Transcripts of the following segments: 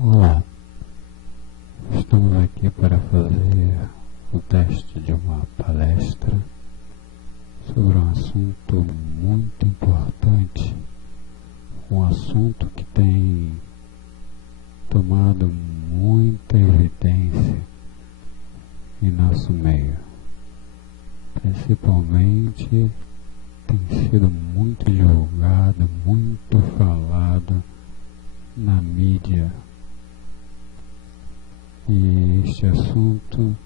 Olá, estamos aqui para fazer o teste de uma palestra sobre um assunto muito importante, um assunto que tem tomado muita evidência em nosso meio. Principalmente tem sido muito divulgado, muito falado na mídia. E este assunto,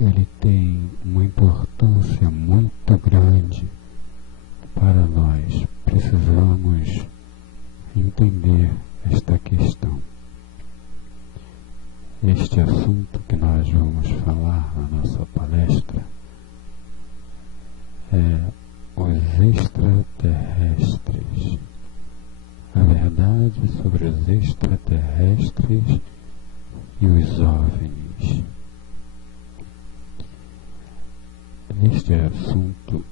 ele tem uma importância muito grande para nós. Precisamos entender esta questão. Este assunto que nós vamos falar na nossa palestra é os extraterrestres. A verdade sobre os extraterrestres e os OVNIs. Este assunto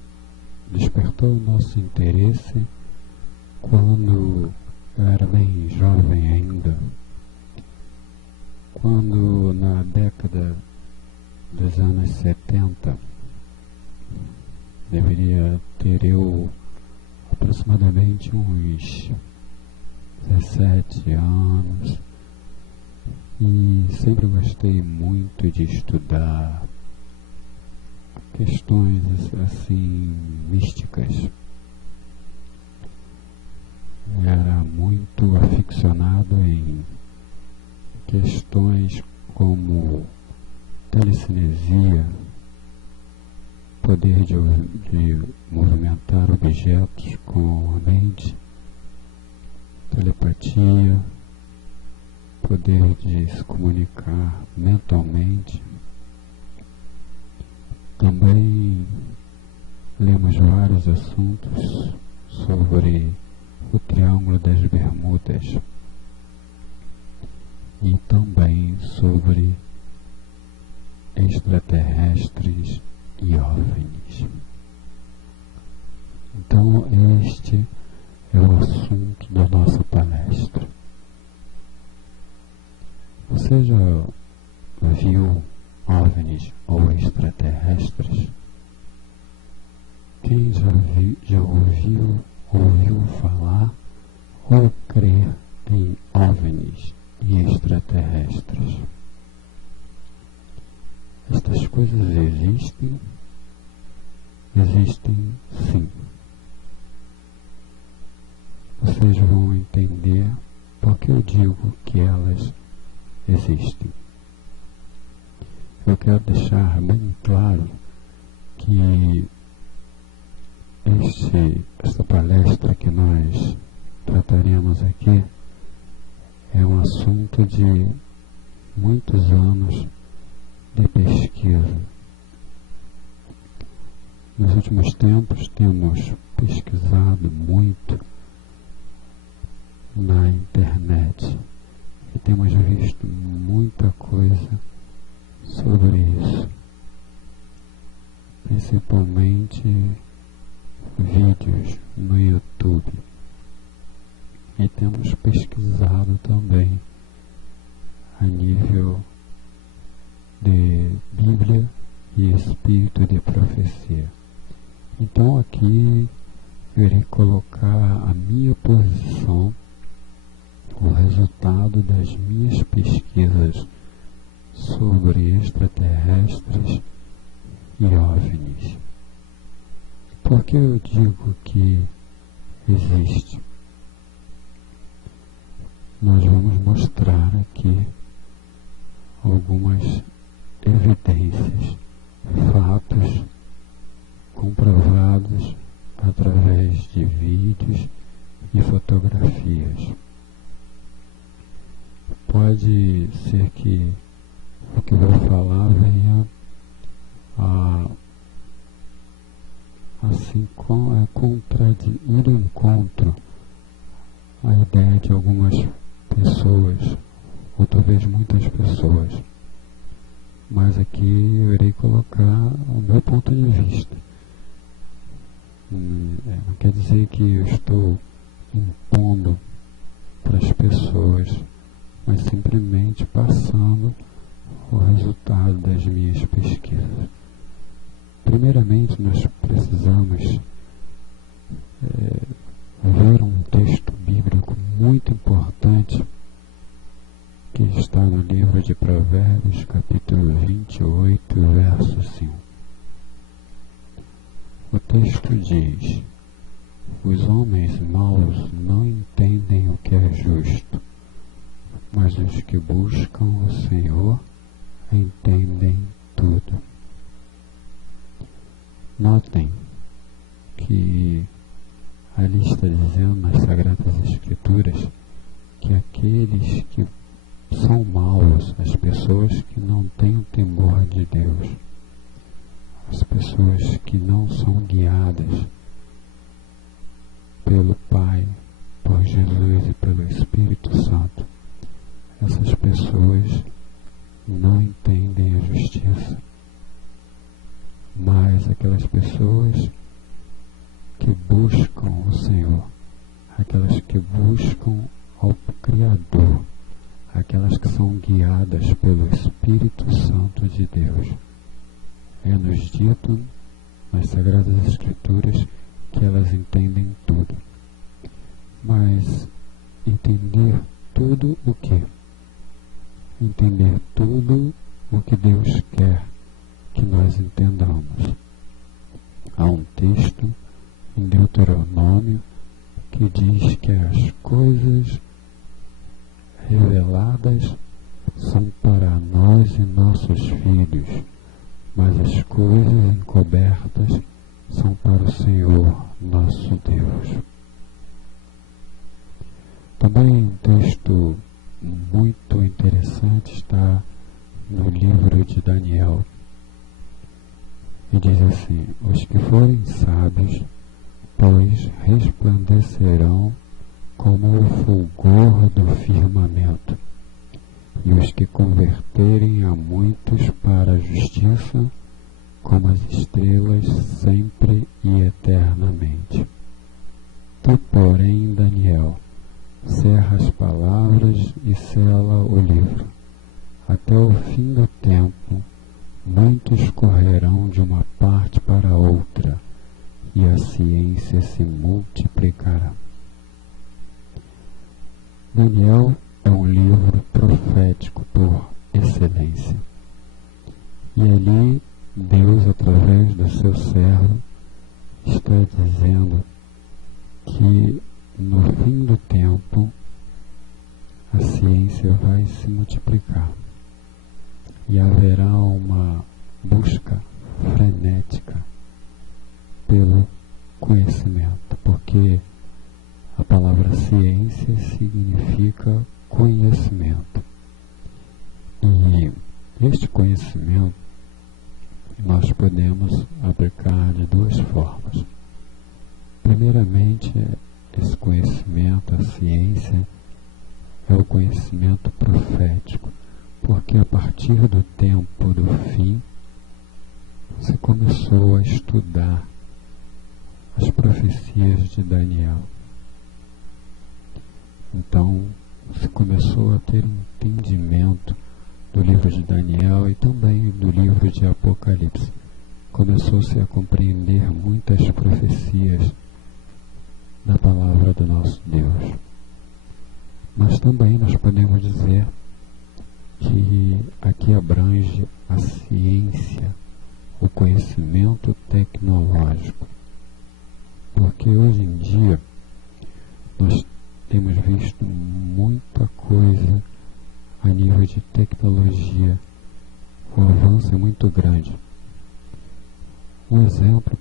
despertou o nosso interesse quando eu era bem jovem ainda, quando na década dos anos 70, deveria ter eu aproximadamente uns 17 anos, e sempre gostei muito de estudar questões assim místicas. Era muito aficionado em questões como telecinesia, poder de movimentar objetos com a mente, telepatia, poder de se comunicar mentalmente. Também lemos vários assuntos sobre o Triângulo das Bermudas e também sobre extraterrestres e OVNIs. Então este é o assunto da nossa palestra. Você já viu OVNIs ou extraterrestres? Quem já ouviu falar ou crer em OVNIs e extraterrestres? Estas coisas existem? Existem sim. Vocês vão entender porque eu digo que elas existem. Eu quero deixar bem claro que esta palestra que nós trataremos aqui é um assunto de muitos anos de pesquisa. Nos últimos tempos temos pesquisado muito na internet e temos visto muita coisa sobre isso, principalmente vídeos no YouTube, e temos pesquisado também a nível de Bíblia e Espírito de Profecia. Então aqui eu irei colocar a minha posição, o resultado das minhas pesquisas sobre extraterrestres e OVNIs. Por que eu digo que existe? Nós vamos mostrar aqui algumas evidências, fatos comprovados através de vídeos e fotografias. Pode ser que o que eu vou falar venha a ir ao encontro a ideia de algumas pessoas, ou talvez muitas pessoas, mas aqui eu irei colocar o meu ponto de vista. Não quer dizer que eu estou impondo para as pessoas mas simplesmente passando o resultado das minhas pesquisas. Primeiramente, nós precisamos ver um texto bíblico muito importante que está no livro de Provérbios, capítulo 28, verso 5. O texto diz: os homens maus não entendem o que é justo, mas os que buscam o Senhor entendem tudo. Notem que ali está dizendo nas Sagradas Escrituras que aqueles que são maus, as pessoas que não têm o temor de Deus, as pessoas que não são guiadas pelo Pai, por Jesus e pelo Espírito Santo, essas pessoas não entendem a justiça. Mas aquelas pessoas que buscam o Senhor, aquelas que buscam ao Criador, aquelas que são guiadas pelo Espírito Santo de Deus, é-nos dito nas Sagradas Escrituras que elas entendem tudo. Mas entender tudo o quê? Entender tudo o que Deus quer que nós entendamos. Há um texto em Deuteronômio que diz que as coisas reveladas são para nós e nossos filhos, mas as coisas encobertas são para o Senhor, nosso Deus. Também um texto muito interessante está no livro de Daniel. E diz assim: os que forem sábios, pois resplandecerão como o fulgor do firmamento, e os que converterem a muitos para a justiça, como as estrelas, sempre e eternamente. Tu, porém, Daniel, cerra as palavras e sela o livro. Até o fim do tempo, muitos correrão de uma parte para outra, e a ciência se multiplicará. Daniel é um livro profético por excelência. E ali, Deus, através do seu servo, está dizendo que no fim do tempo a ciência vai se multiplicar e haverá uma busca frenética pelo conhecimento, porque a palavra ciência significa conhecimento. E este conhecimento nós podemos aplicar de duas formas. Primeiramente, esse conhecimento, a ciência, é o conhecimento profético, porque a partir do tempo do fim, se começou a estudar as profecias de Daniel. Então, se começou a ter um entendimento do livro de Daniel e também do livro de Apocalipse. Começou-se a compreender muitas profecias da palavra do nosso Deus. Mas também nós podemos dizer que aqui abrange a ciência, o conhecimento tecnológico. Porque hoje em dia nós temos visto muita coisa a nível de tecnologia. O avanço é muito grande. Um exemplo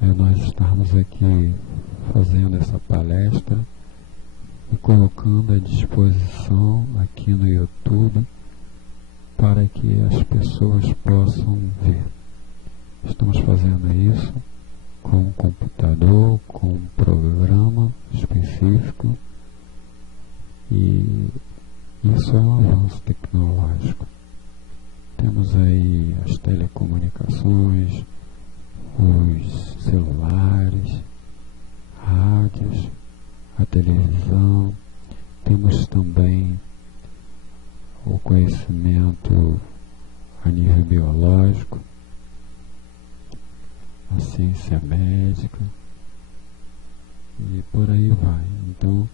é nós estarmos aqui fazendo essa palestra e colocando à disposição aqui no YouTube para que as pessoas possam ver. Estamos fazendo isso com um computador, com um programa específico, e isso é um avanço tecnológico. Temos aí as telecomunicações, os celulares, rádios, a televisão, temos também conhecimento a nível biológico, a ciência médica e por aí vai. Então,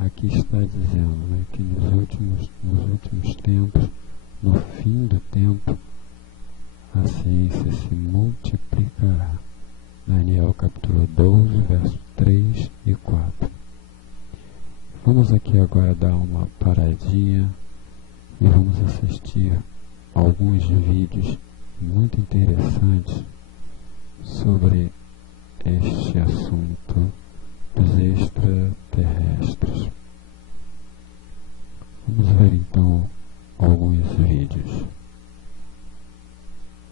aqui está dizendo, né, que nos últimos tempos, no fim do tempo, a ciência se multiplicará. Daniel capítulo 12, versos 3 e 4. Vamos aqui agora dar uma paradinha e vamos assistir alguns vídeos muito interessantes sobre este assunto dos extraterrestres. Vamos ver então alguns vídeos.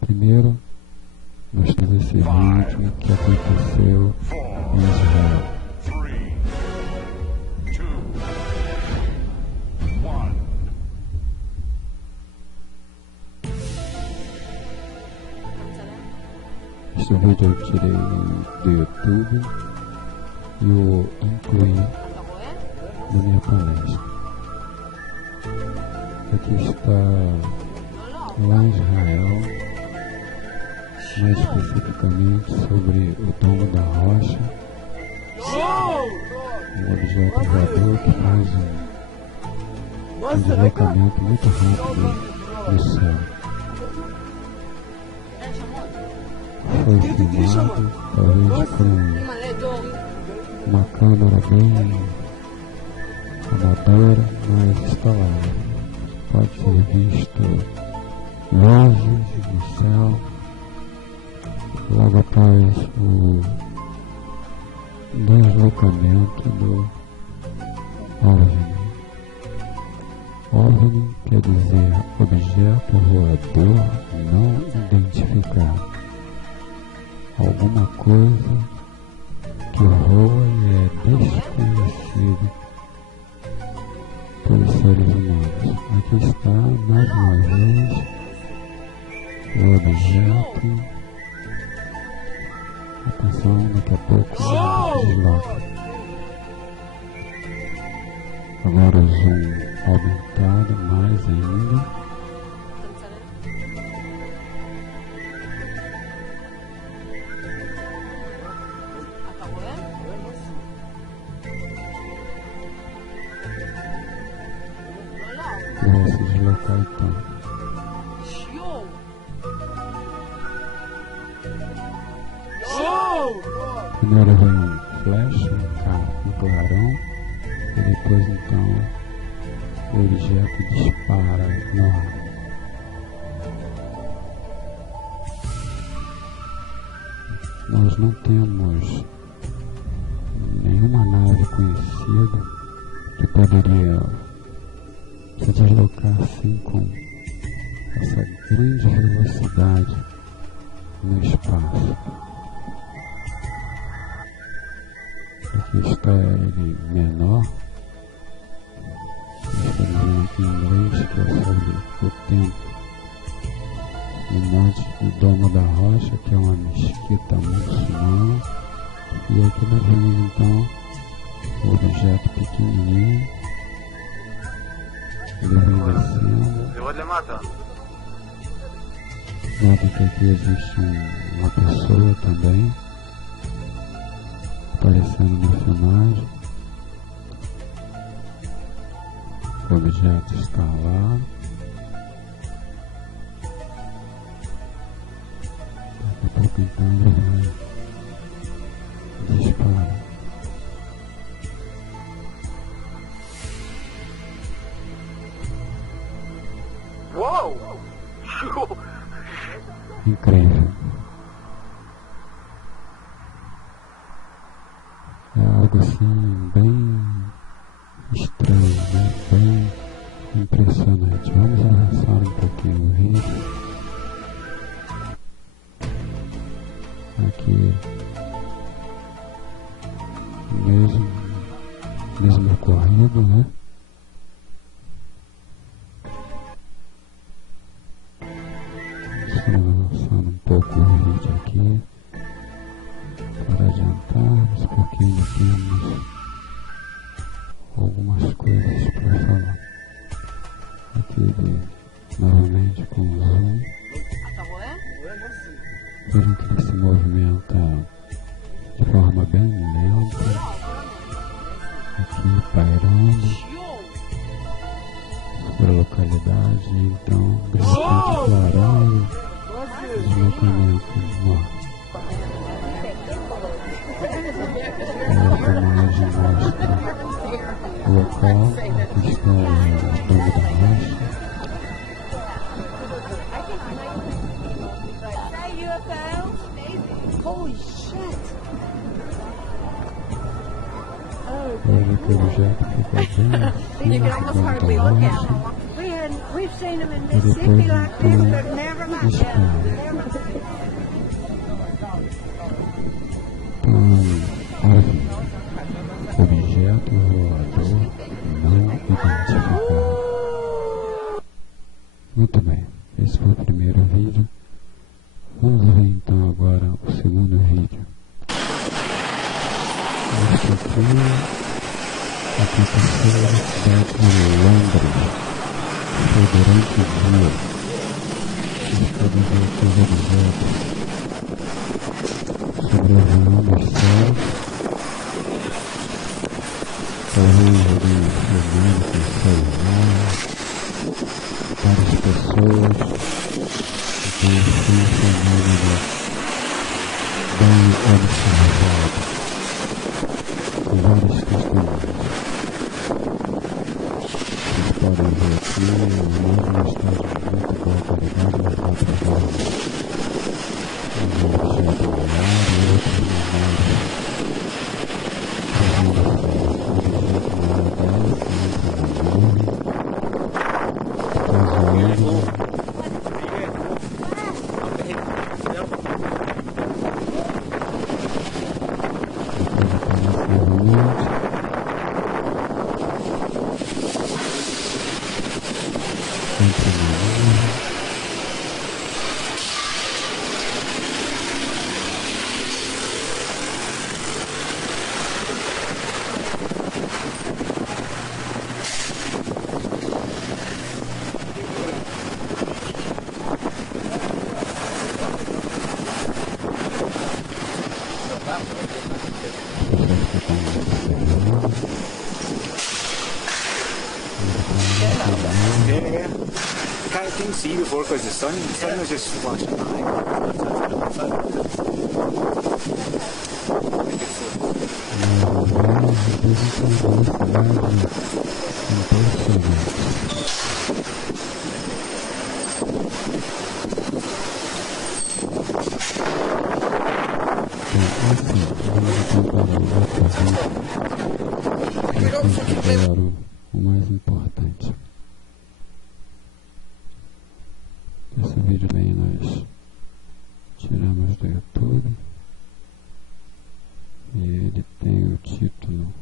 Primeiro, nós temos esse vídeo que aconteceu em Israel. Este vídeo eu tirei do YouTube e o incluí na minha palestra. Aqui está lá em Israel, mais especificamente sobre o domo da rocha, um objeto voador que faz um deslocamento muito rápido no céu. Foi filmado, talvez com uma câmera bem amadora, mas está lá. Pode ser visto luzes no céu. Logo após o deslocamento do OVNI. OVNI quer dizer objeto voador não identificado. Alguma coisa que voa e é desconhecida pelos seres humanos. Aqui está mais uma vez o objeto. Atenção, daqui a pouco desloca. Agora o zoom aumentado mais ainda. Vai se deslocar então. Primeiro vem um flash, um clarão, e depois então o objeto dispara no ar. Nós não temos nenhuma nave conhecida que poderia se deslocar assim com essa grande velocidade no espaço. Aqui está ele menor, estou dizendo aqui em inglês que é sobre o tempo no monte do Domo da Rocha, que é uma mesquita muçulmana, e aqui nós vemos então o objeto pequenininho, ele vem descendo. Nota que aqui existe uma pessoa também aparecendo na filmagem. O objeto está lá. Daqui a pouco então ele vai disparar. Uou! Incrível. É algo assim bem estranho, né? Bem impressionante. Vamos avançar um pouquinho o vídeo. Aqui mesmo ocorrido, né? Estamos avançando um pouco o vídeo aqui para adiantarmos, porque ainda temos algumas coisas para falar. Aqui aqui ele novamente com o zoom. Vejam que ele se movimenta de forma bem lenta, aqui pairando sobre a localidade, então bastante clarando o deslocamento. Essa imagem mostra o local que está o topo da rocha. Holy shit! Veja que o objeto fica bem You can almost hardly look at them. We've seen them in Mississippi like this, but never like that. Objeto voador não identificado. Muito bem, esse foi o primeiro vídeo. Vamos ver então agora o segundo vídeo. Este aqui aconteceu na cidade de Londres. Foi durante o dia. Vocês podem ver aqui os objetos sobrevoando os céus. Talvez ali filmando com o celular. Várias pessoas. Então foi um fenômeno bem observado. Com vários testemunhos. Vocês podem ver aqui um estado muito boa qualidade, mas dá para ver um objeto no ar e outro no ar. Kind of didn't see before because the sun was just flashing by. O mais importante. Esse vídeo daí nós tiramos do YouTube e ele tem o título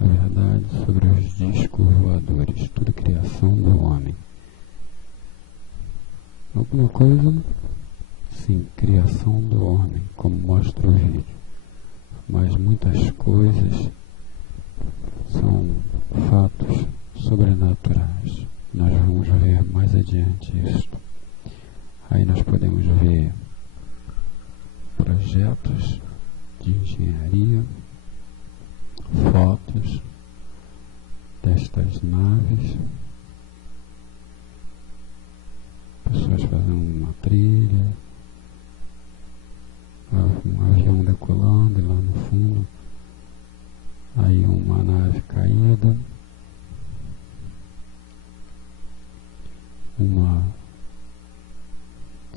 A Verdade sobre os Discos Voadores, tudo criação do homem. Alguma coisa? Sim, criação do homem, como mostra o vídeo. Mas muitas coisas são fatos sobrenaturais. Nós vamos ver mais adiante isso. Aí nós podemos ver projetos de engenharia, fotos destas naves, pessoas fazendo uma trilha, um avião decolando e lá no fundo aí uma nave caída, uma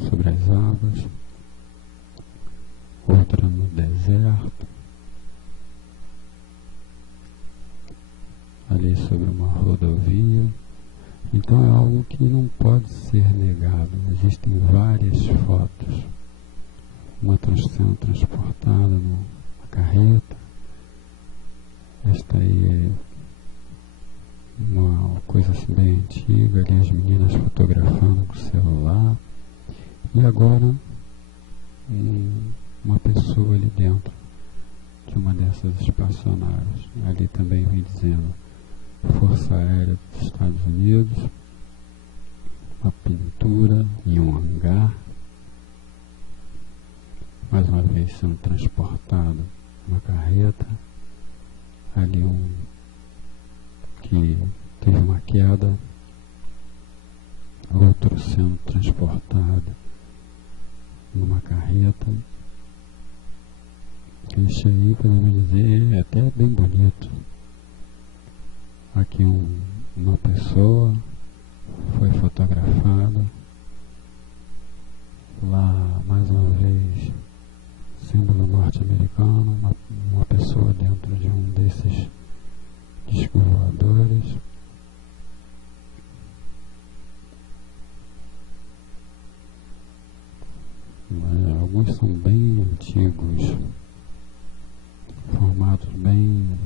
sobre as águas, outra no deserto, ali sobre uma rodovia. Então é algo que não pode ser negado. Existem várias fotos, uma sendo transportada numa carreta. Esta aí é uma coisa assim bem antiga, ali as meninas fotografando com o celular. E agora uma pessoa ali dentro de uma dessas espaçonaves. Ali também vem dizendo Força Aérea dos Estados Unidos. uma pintura em um hangar, mais uma vez sendo transportado uma carreta, ali um que teve uma queda, outro sendo transportado numa carreta. Isso aí, podemos dizer, é até bem bonito. Aqui uma pessoa foi fotografada, lá mais uma vez símbolo norte-americano, uma pessoa dentro de um desses discos voadores. Alguns são bem antigos, formatos bem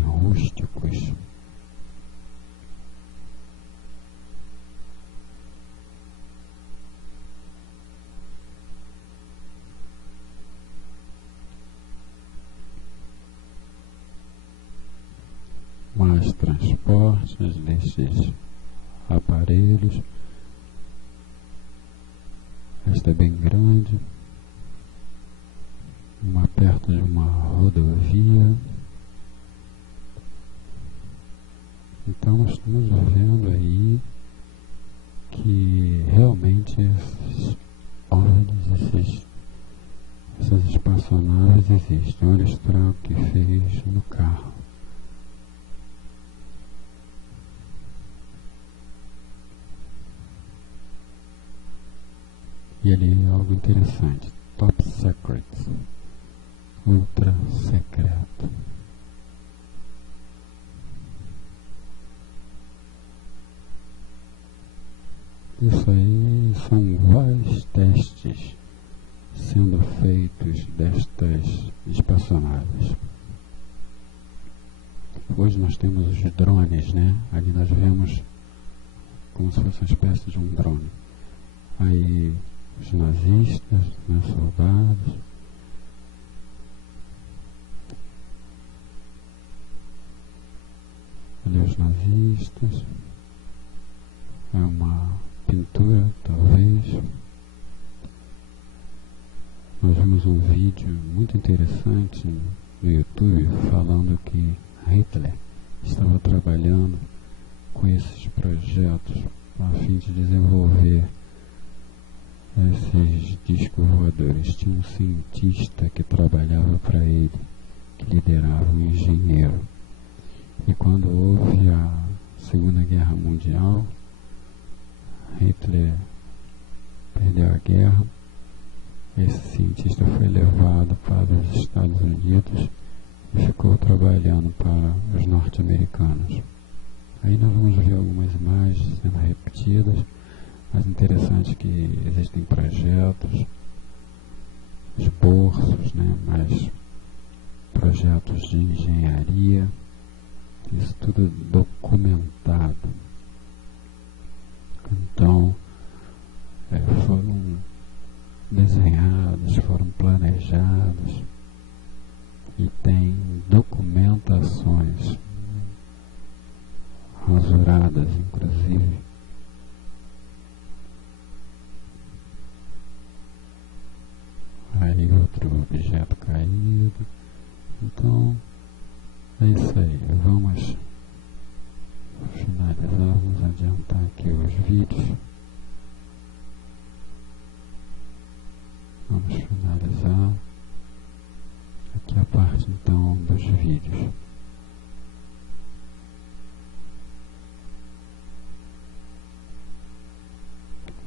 rústicos. Mais transportes desses aparelhos. Esta é bem grande, perto de uma rodovia. Então nós estamos vendo aí que realmente esses OVNIs, essas espaçonaves existem. Olha o estrago que fez no carro. E ali algo interessante, Top Secret, ultra secreto. Isso aí são vários testes sendo feitos destas espaçonaves. Hoje nós temos os drones, né? Ali nós vemos como se fosse uma espécie de um drone. Aí os nazistas, né, soldados. Ali os nazistas. É uma pintura, talvez. Nós vimos um vídeo muito interessante no YouTube falando que Hitler estava trabalhando com esses projetos a fim de desenvolver esses discos voadores. Tinha um cientista que trabalhava para ele, que liderava um engenheiro. E quando houve a Segunda Guerra Mundial, Hitler perdeu a guerra. Esse cientista foi levado para os Estados Unidos e ficou trabalhando para os norte-americanos. Aí nós vamos ver algumas imagens sendo repetidas. Mas interessante é que existem projetos, esboços, né, mas projetos de engenharia, isso tudo documentado. Então, foram desenhados, foram planejados e tem documentações rasuradas, inclusive. Aí outro objeto caído. Então é isso aí. Vamos finalizar, vamos adiantar aqui os vídeos. Vamos finalizar aqui a parte então dos vídeos.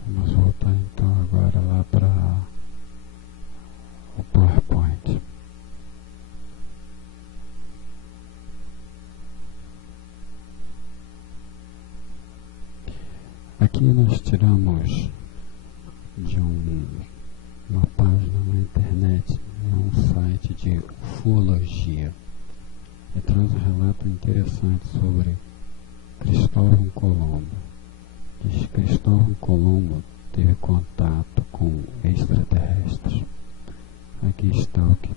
Vamos voltar então agora lá para o PowerPoint. Aqui nós tiramos de uma página na internet, é um site de ufologia, e traz um relato interessante sobre Cristóvão Colombo. Diz que Cristóvão Colombo teve contato com extraterrestres. Aqui está o que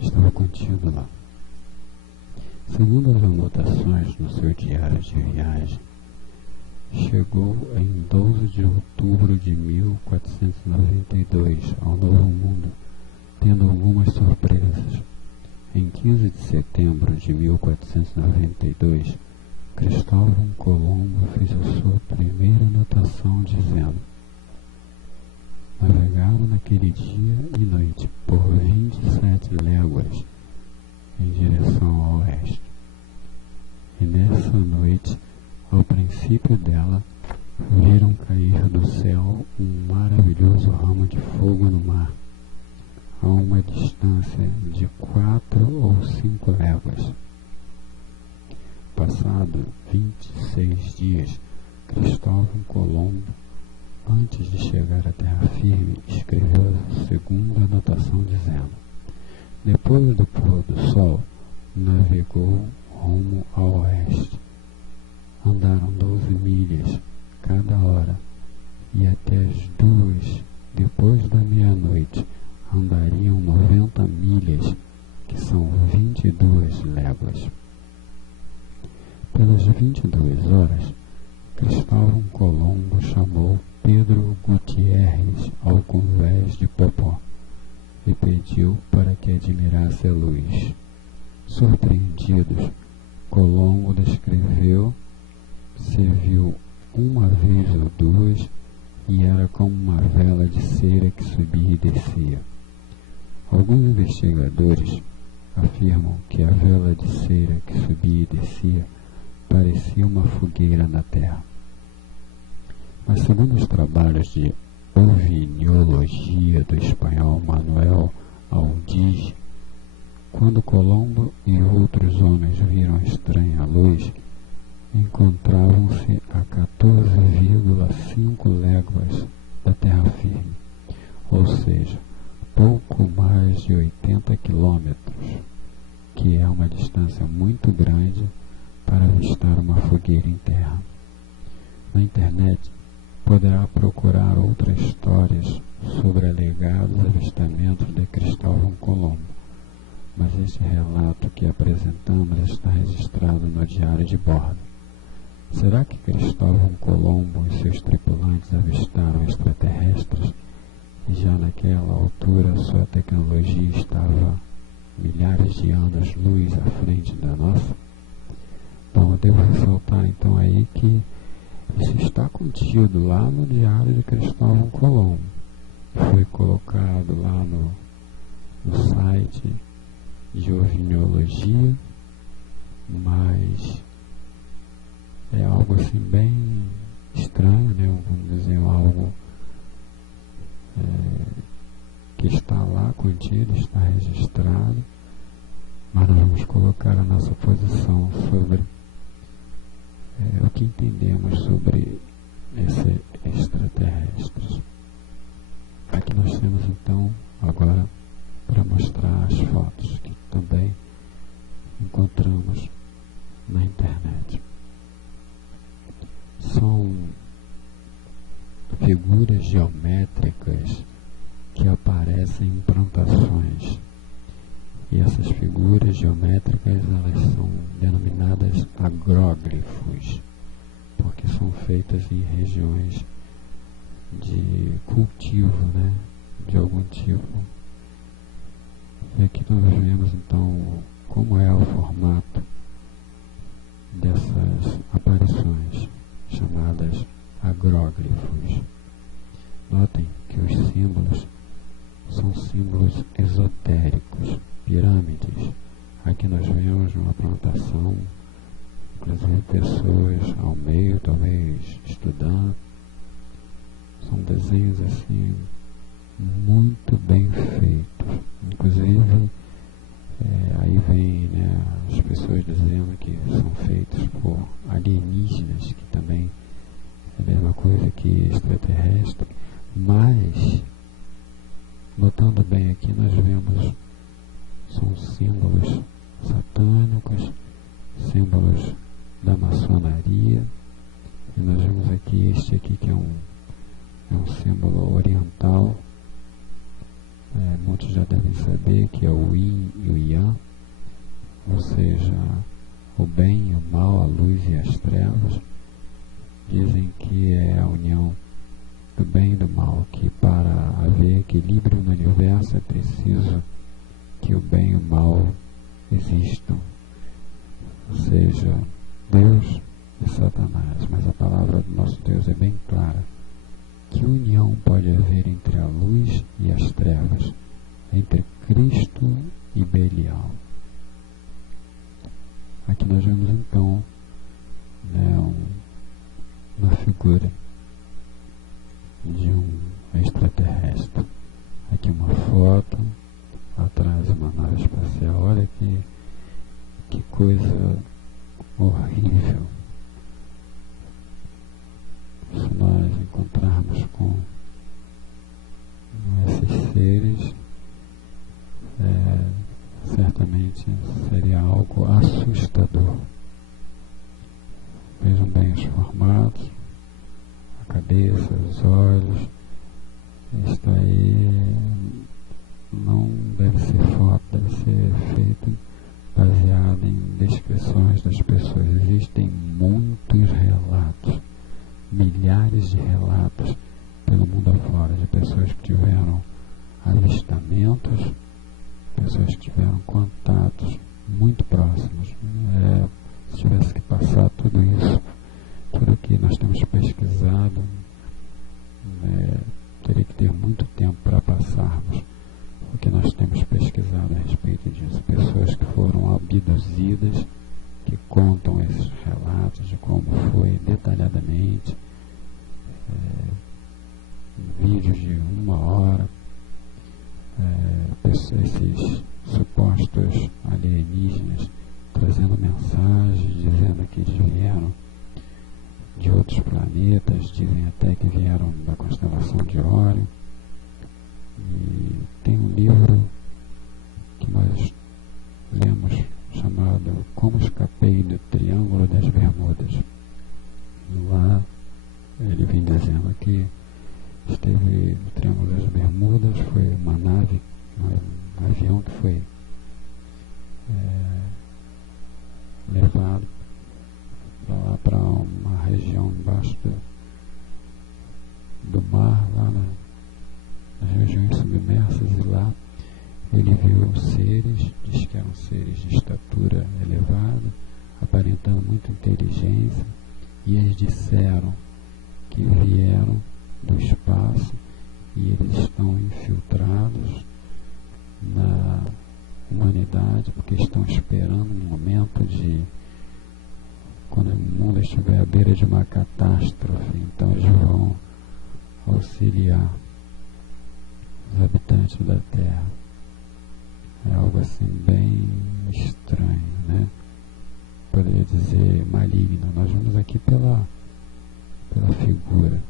estava contido lá. Segundo as anotações no seu diário de viagem, chegou em 12 de outubro de 1492 ao Novo Mundo, tendo algumas surpresas. Em 15 de setembro de 1492, Cristóvão Colombo fez a sua primeira anotação dizendo: navegaram naquele dia e noite por 27 léguas em direção ao oeste. E nessa noite, ao princípio dela, viram cair do céu um maravilhoso ramo de fogo no mar, a uma distância de 4 ou 5 léguas. Passado 26 dias, Cristóvão Colombo, antes de chegar à terra firme, escreveu a segunda anotação dizendo: depois do pôr do sol, navegou rumo ao oeste. Andaram 12 milhas cada hora, e até as 2, depois da meia-noite, andariam 90 milhas, que são 22 léguas. Pelas 22 horas, Cristóvão Colombo chamou Pedro Gutierrez ao convés de Popó e pediu para que admirasse a luz. Surpreendidos, Colombo descreveu se viu uma vez ou duas, e era como uma vela de cera que subia e descia. Alguns investigadores afirmam que a vela de cera que subia e descia parecia uma fogueira na terra. Mas segundo os trabalhos de ovinologia do espanhol Manuel Aldiz, quando Colombo e outros homens viram a estranha luz, encontravam-se a 14,5 léguas da terra firme, ou seja, pouco mais de 80 quilômetros, que é uma distância muito grande para avistar uma fogueira em terra. Na internet poderá procurar outras histórias sobre alegados avistamentos de Cristóvão Colombo, mas este relato que apresentamos está registrado no diário de bordo. Será que Cristóvão Colombo e seus tripulantes avistaram extraterrestres e já naquela altura sua tecnologia estava milhares de anos-luz à frente da nossa? Bom, eu devo ressaltar então aí que isso está contido lá no diário de Cristóvão Colombo. Foi colocado lá no site de ovinologia, mas é algo assim bem estranho, né? Vamos dizer, algo que está lá contido, está registrado, mas nós vamos colocar a nossa posição sobre o que entendemos sobre esses extraterrestres. Aqui nós temos então agora para mostrar as fotos que também encontramos na internet. São figuras geométricas que aparecem em plantações, e essas figuras geométricas elas são denominadas agróglifos, porque são feitas em regiões de cultivo, né, de algum tipo. E aqui nós vemos então como é o formato dessas aparições chamadas agróglifos. Notem que os símbolos são símbolos esotéricos, pirâmides. Aqui nós vemos uma plantação, inclusive pessoas ao meio, talvez estudando. São desenhos assim muito bem feitos. Inclusive aí vem, né, as pessoas dizendo que são feitos por alienígenas, que também é a mesma coisa que extraterrestre, mas notando bem aqui nós vemos são símbolos satânicos, símbolos da maçonaria, e nós vemos aqui este aqui que é um símbolo oriental. Muitos já devem saber que é o Yin e o Yang, ou seja, o bem e o mal, a luz e as trevas. Dizem preciso que o bem e o mal existam, ou seja, Deus e Satanás, mas a palavra do nosso Deus é bem clara. Que união pode haver entre a luz e as trevas, entre Cristo e Belial? Aqui nós vemos então uma figura de um extraterrestre. Aqui uma foto, atrás uma nave espacial. Olha que coisa horrível. Se nós encontrarmos com esses seres, certamente seria algo assustador. Vejam bem os formatos, a cabeça, os olhos. Isto aí não deve ser foto, deve ser feito baseado em descrições das pessoas. Existem muitos relatos, milhares de relatos pelo mundo afora, de pessoas que tiveram avistamentos, pessoas que tiveram contatos muito próximos. Se tivesse que passar tudo isso, tudo que nós temos pesquisado, teria que ter muito tempo para passarmos o que nós temos pesquisado a respeito disso. Pessoas que foram abduzidas, que contam esses relatos de como foi detalhadamente, vídeos de 1 hora, esses supostos alienígenas trazendo mensagens, dizendo que eles vieram de outros planetas, dizem até que vieram da constelação de Órion. E tem um livro que nós lemos chamado Como Escapei do Triângulo das Bermudas. Lá ele vem dizendo que esteve no Triângulo das Bermudas, foi uma nave, um avião que foi levado para lá, para uma região embaixo do mar, lá nas regiões submersas, e lá ele viu seres, diz que eram seres de estatura elevada, aparentando muita inteligência, e eles disseram que vieram do espaço e eles estão infiltrados na humanidade, porque estão esperando um momento de quando o mundo estiver à beira de uma catástrofe, então eles vão auxiliar os habitantes da Terra. É algo assim bem estranho, né? Poderia dizer maligno. Nós vamos aqui pela figura.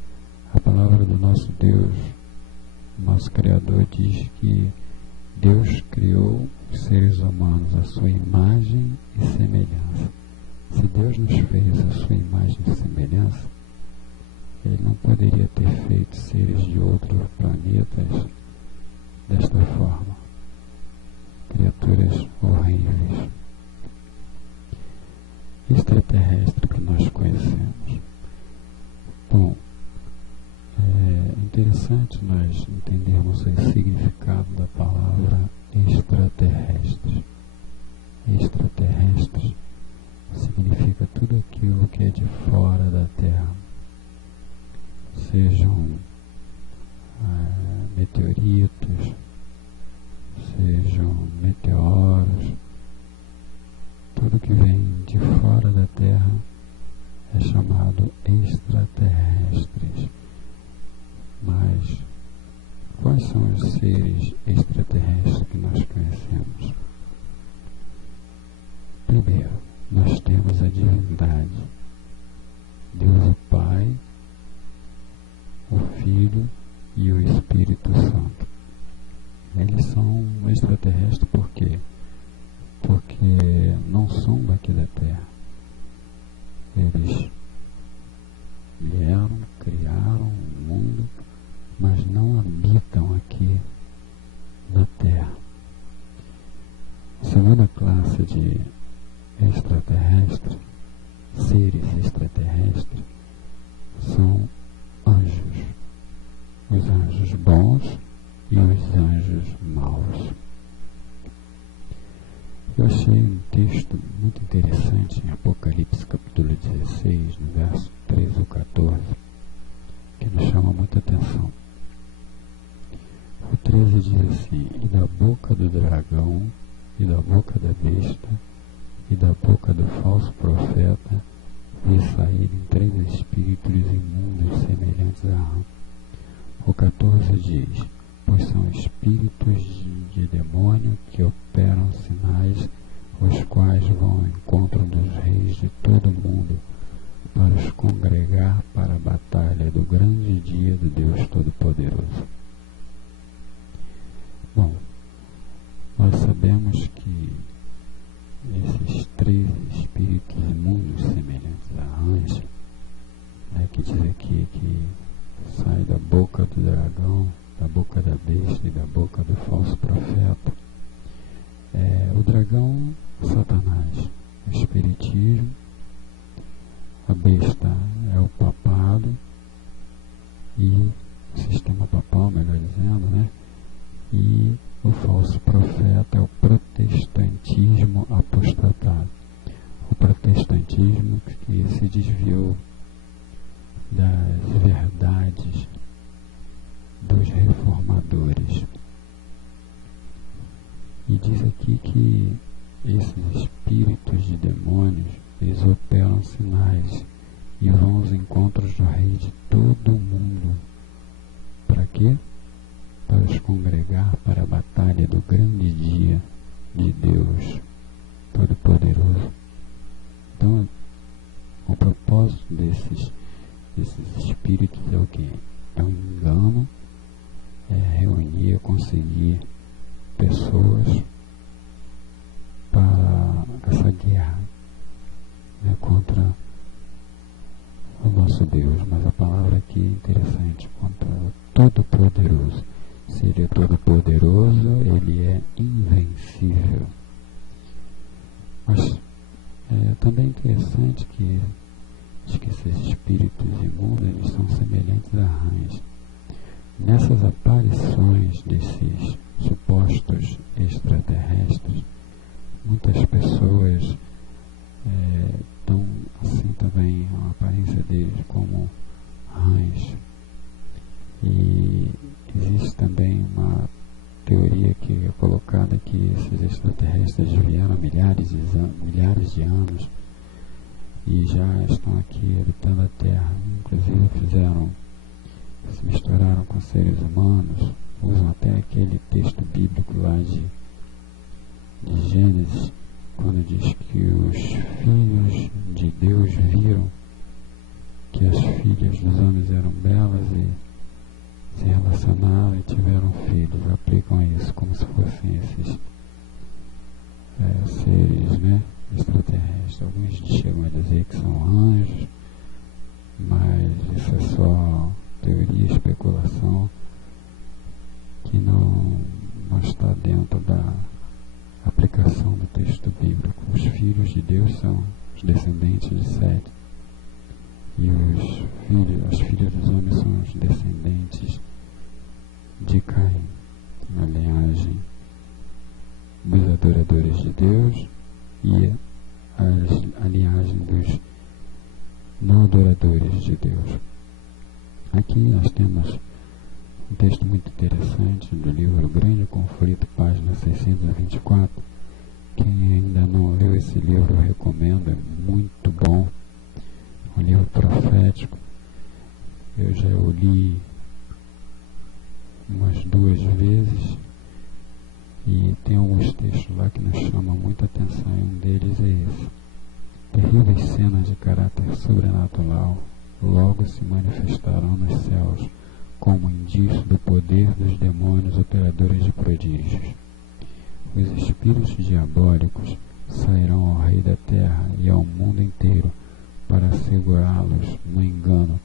A palavra do nosso Deus, nosso Criador, diz que Deus criou os seres humanos à sua imagem e semelhança. Se Deus nos fez a sua imagem e semelhança, Ele não poderia ter feito seres de outros planetas desta forma. Criaturas horríveis. Extraterrestre que nós conhecemos. Bom, é interessante nós entendermos o significado da palavra extraterrestre. Extraterrestre significa tudo aquilo que é de fora da Terra, sejam meteoritos, sejam meteoros, tudo que vem de fora da Terra é chamado extraterrestres. Mas quais são os seres extraterrestres que nós conhecemos? Primeiro, nós temos a divindade, Deus o Pai, o Filho e o Espírito Santo. Eles são extraterrestres por quê? Porque não são daqui da Terra. Eles vieram, criaram o mundo, mas não habitam aqui na Terra. A segunda classe de extraterrestres, seres extraterrestres, são anjos. Os anjos bons e os anjos maus. achei um texto muito interessante em Apocalipse capítulo 16, no verso 13 ou 14, que nos chama muita atenção. O 13 diz assim: e da boca do dragão, e da boca da besta, e da boca do falso profeta, vi saírem 3 espíritos imundos semelhantes a rã. O 14 diz: pois são espíritos de demônio que operam sinais, os quais vão ao encontro dos reis de todo o mundo, para os congregar para a batalha do grande dia do Deus Todo-Poderoso. Bom, nós sabemos que esses 3 espíritos imundos semelhantes a rãs, que diz aqui que sai da boca do dragão, da boca da besta e da boca do falso profeta. O dragão, Satanás, o espiritismo, a besta é o papado e o sistema papal, melhor dizendo, e o falso profeta é o protestantismo apostatado. O protestantismo que se desviou das verdades dos reformadores. E diz aqui que esses espíritos de demônios, eles operam sinais e vão aos encontros do rei de todo o mundo. Para quê? Para os congregar para a batalha do grande dia de Deus Todo-Poderoso. Então, o propósito desses espíritos é o quê? É um engano, é reunir, conseguir pessoas para essa guerra contra o nosso Deus. Mas a palavra aqui é interessante, contra o Todo-Poderoso. Se Ele é Todo-Poderoso, Ele é invencível. Mas também é interessante que esses espíritos imundos, eles são semelhantes a rãs. Nessas aparições desses supostos extraterrestres, muitas pessoas dão assim também a aparência deles como rãs. E existe também uma teoria que é colocada que esses extraterrestres vieram há milhares de anos e já estão aqui habitando a Terra. Inclusive se misturaram com seres humanos, usam até aquele texto bíblico lá de Gênesis, quando diz que os filhos de Deus viram que as filhas dos homens eram belas e se relacionaram e tiveram filhos. Aplicam isso como se fossem esses seres extraterrestres. Alguns chegam a dizer que são anjos, mas isso é só teoria e especulação que não está dentro da aplicação do texto bíblico. Os filhos de Deus são os descendentes de Sete, e as filhas dos homens são os descendentes de Caim, na linhagem dos adoradores de Deus e a linhagem dos não adoradores de Deus. Aqui nós temos um texto muito interessante do livro Grande Conflito, página 624. Quem ainda não leu esse livro, eu recomendo, é muito bom. Um livro profético. Eu já o li umas 2 vezes e tem alguns textos lá que nos chamam muita atenção, e um deles é esse. Terríveis cenas de caráter sobrenatural logo se manifestarão nos céus como indício do poder dos demônios operadores de prodígios. Os espíritos diabólicos sairão ao rei da terra e ao mundo inteiro para segurá-los no engano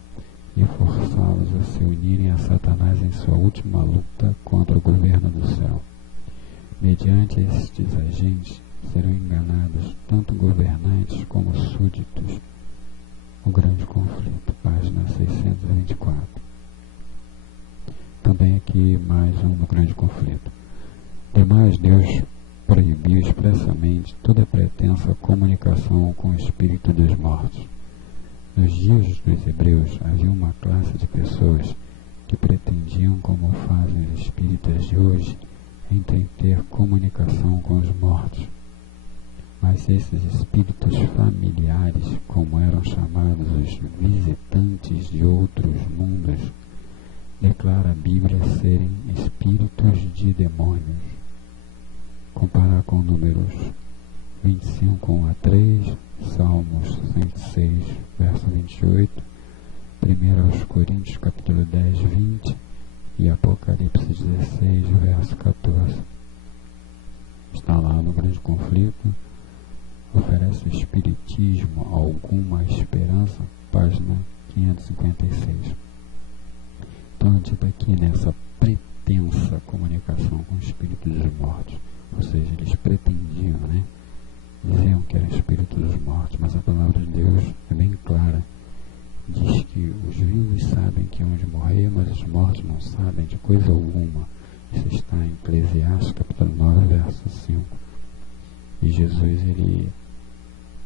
e forçá-los a se unirem a Satanás em sua última luta contra o governo do céu. Mediante estes agentes serão enganados tanto governantes como súditos. O Grande Conflito, página 624. Também aqui mais um do Grande Conflito. Demais, Deus proibiu expressamente toda pretensa comunicação com o espírito dos mortos. Nos dias dos hebreus havia uma classe de pessoas que pretendiam, como fazem os espíritas de hoje, em ter comunicação com os mortos. Mas esses espíritos familiares, como eram chamados os visitantes de outros mundos, declara a Bíblia serem espíritos de demônios. Comparar com Números 25, 1 a 3, Salmos 106, verso 28, 1 Coríntios capítulo 10, 20 e Apocalipse 16, verso 14. Está lá no Grande Conflito. Oferece o Espiritismo alguma esperança? Página 556. Então, dito aqui nessa pretensa comunicação com o espírito dos mortos, ou seja, eles pretendiam, diziam que eram espíritos dos mortos, mas a palavra de Deus é bem clara. Diz que os vivos sabem que hão de morrer, mas os mortos não sabem de coisa alguma. Isso está em Eclesiastes capítulo 9, verso 5. E Jesus,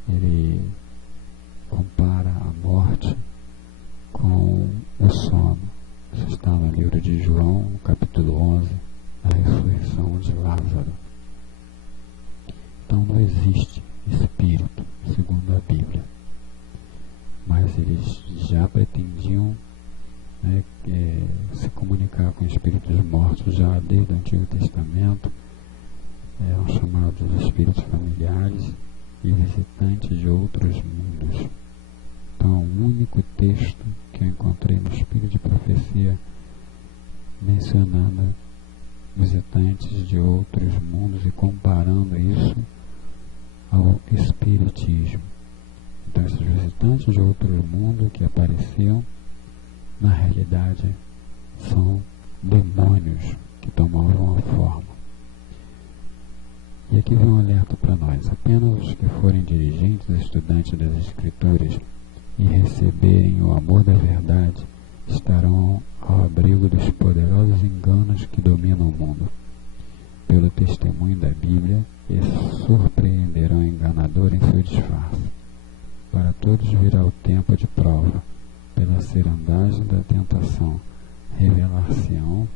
ele compara a morte com o sono. Isso está no livro de João, capítulo 11, a ressurreição de Lázaro. Então não existe espírito, segundo a Bíblia. Mas eles já pretendiam se comunicar com espíritos mortos já desde o Antigo Testamento. Eram chamados de espíritos familiares e visitantes de outros mundos. Então, o único texto que eu encontrei no Espírito de Profecia mencionando visitantes de outros mundos e comparando isso ao Espiritismo. Então, esses visitantes de outro mundo que apareciam, na realidade, são demônios que tomavam a forma. E aqui vem um alerta para nós: apenas os que forem dirigentes e estudantes das Escrituras e receberem o amor da verdade estarão ao abrigo dos poderosos enganos que dominam o mundo. Pelo testemunho da Bíblia, esses surpreenderão o enganador em seu disfarce. Para todos virá o tempo de prova, pela serandagem da tentação, revelar-se-ão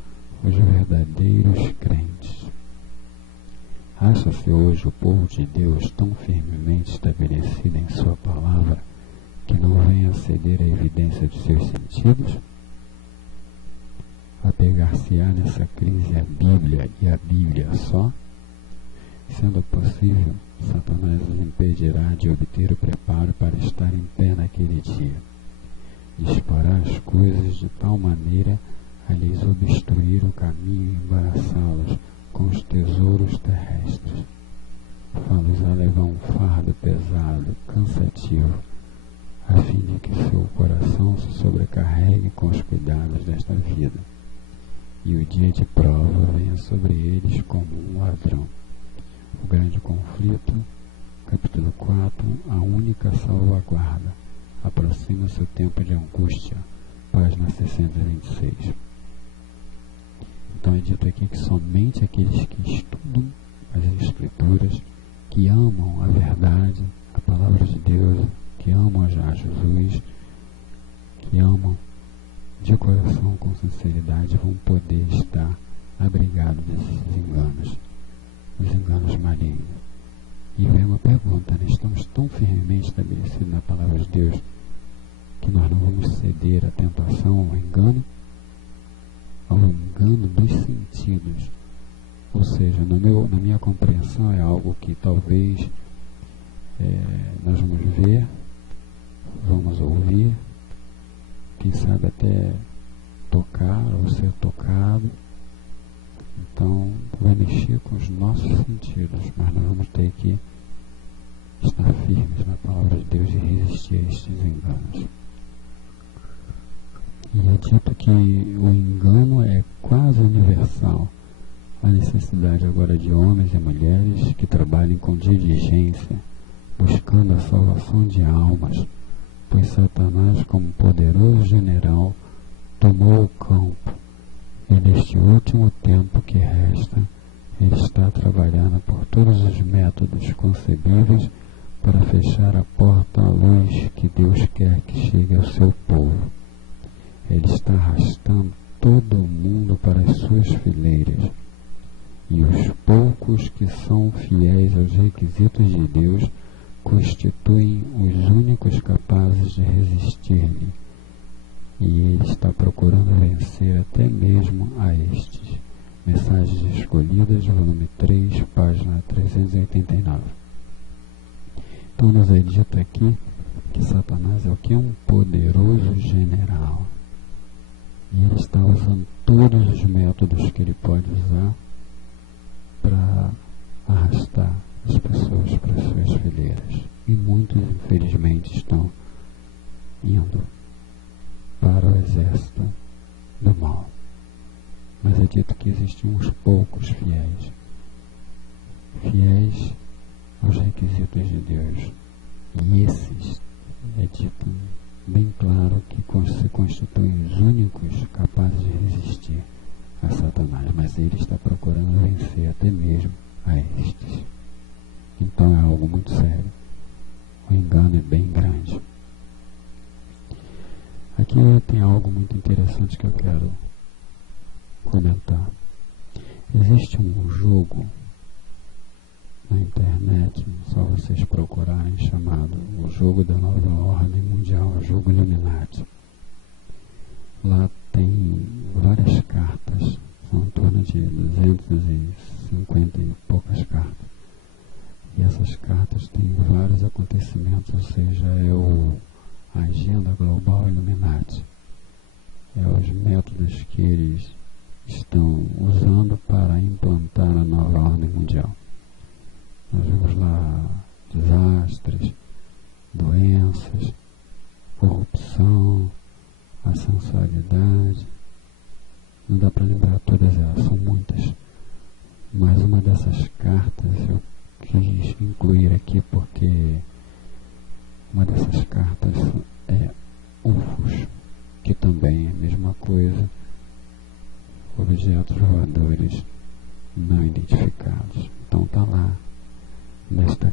os verdadeiros crentes. Acha-se hoje o povo de Deus tão firmemente estabelecido em sua palavra que não vem a ceder à evidência de seus sentidos? Apegar-se-á nessa crise à Bíblia e à Bíblia só? Sendo possível, Satanás os impedirá de obter o preparo para estar em pé naquele dia. Disporá as coisas de tal maneira a lhes obstruir o caminho e embaraçá-los com os tesouros terrestres. Fá-los a levar um fardo pesado, cansativo, a fim de que seu coração se sobrecarregue com os cuidados desta vida, e o dia de prova venha sobre eles como um ladrão. O Grande Conflito, capítulo 4, a única salvaguarda. Aproxima-se o tempo de angústia, página 626. Então é dito aqui que somente aqueles que estudam as Escrituras, que amam a verdade, a palavra de Deus, que amam já Jesus, que amam de coração com sinceridade, vão poder estar abrigados desses enganos, os enganos malignos. E vem uma pergunta: estamos tão firmemente estabelecidos na palavra de Deus que nós não vamos ceder à tentação, ao engano dos sentidos. Ou seja, na minha compreensão é algo que talvez nós vamos ver, vamos ouvir, quem sabe até tocar ou ser tocado. Então vai mexer com os nossos sentidos, mas nós vamos ter que estar firmes na palavra de Deus e resistir a estes enganos. E é dito que o engano é quase universal. A necessidade agora de homens e mulheres que trabalhem com diligência, buscando a salvação de almas, pois Satanás, como poderoso general, tomou o campo, e neste último tempo que resta, Ele está trabalhando por todos os métodos concebíveis para fechar a porta à luz que Deus quer que chegue ao seu povo. Ele está arrastando todo o mundo para as suas fileiras, e os poucos que são fiéis aos requisitos de Deus constituem os únicos capazes de resistir-lhe, e ele está procurando vencer até mesmo a estes. Mensagens Escolhidas, volume 3, página 389. Então nos é dito aqui que Satanás é o que? Um poderoso general. E ele está usando todos os métodos que ele pode usar para arrastar as pessoas para as suas fileiras. E muitos, infelizmente, estão indo para o exército do mal. Mas é dito que existem uns poucos fiéis aos requisitos de Deus. E esses, é dito bem claro, que se constituem os únicos capazes de resistir a Satanás. Mas ele está procurando vencer até mesmo a estes. Então é algo muito sério. O engano é bem grande. Aqui tem algo muito interessante que eu quero comentar. Existe um jogo na internet, só vocês procurarem, chamado o jogo da nova ordem mundial, o jogo Illuminati. Lá tem várias cartas, são em torno de 250 e poucas cartas. E essas cartas têm vários acontecimentos, ou seja, a agenda global Illuminati. É os métodos que eles estão usando para implantar a nova ordem mundial. Nós vemos lá desastres, doenças, corrupção, a sensualidade. Não dá para lembrar todas elas, são muitas. Mas uma dessas cartas eu quis incluir aqui porque uma dessas cartas é UFOs, que também é a mesma coisa, objetos voadores não identificados. Então está lá nestas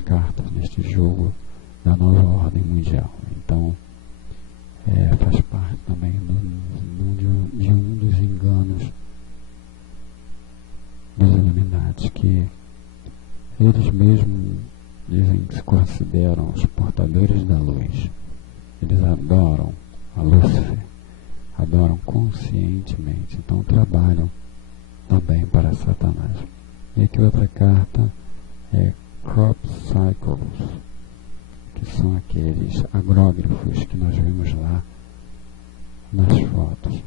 cartas, neste jogo da nova ordem mundial. Então faz parte também de um dos enganos dos Illuminati, que eles mesmos dizem que se consideram os portadores da luz. Eles adoram a Lúcifer, adoram conscientemente, então trabalham também para Satanás. E aqui outra carta é Crop Cycles, que são aqueles agrógrafos que nós vimos lá nas fotos.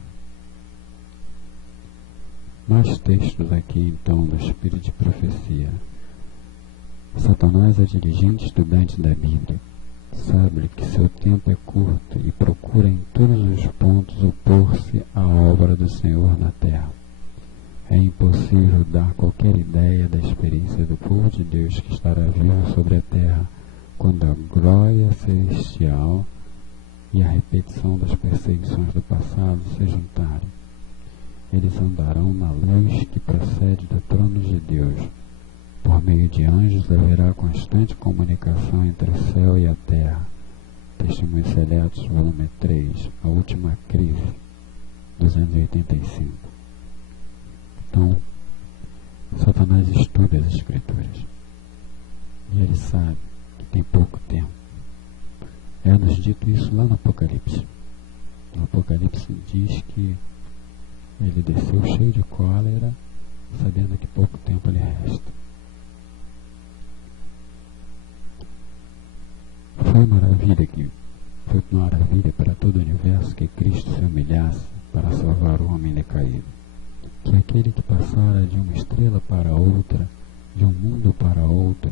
Mais textos aqui então do Espírito de Profecia. Satanás é diligente estudante da Bíblia. Sabe que seu tempo é curto e procura em todos os pontos opor-se à obra do Senhor na terra. É impossível dar qualquer ideia da experiência do povo de Deus que estará vivo sobre a terra quando a glória celestial e a repetição das perseguições do passado se juntarem. Eles andarão na luz que procede do trono de Deus. Por meio de anjos haverá constante comunicação entre o céu e a terra. Testemunhos Seletos, volume 3, a última crise, 285. Então, Satanás estuda as Escrituras. E ele sabe que tem pouco tempo. É-nos dito isso lá no Apocalipse. No Apocalipse diz que ele desceu cheio de cólera, sabendo que pouco tempo lhe resta. Foi maravilha para todo o universo que Cristo se humilhasse para salvar o homem decaído. Que aquele que passara de uma estrela para outra, de um mundo para outro,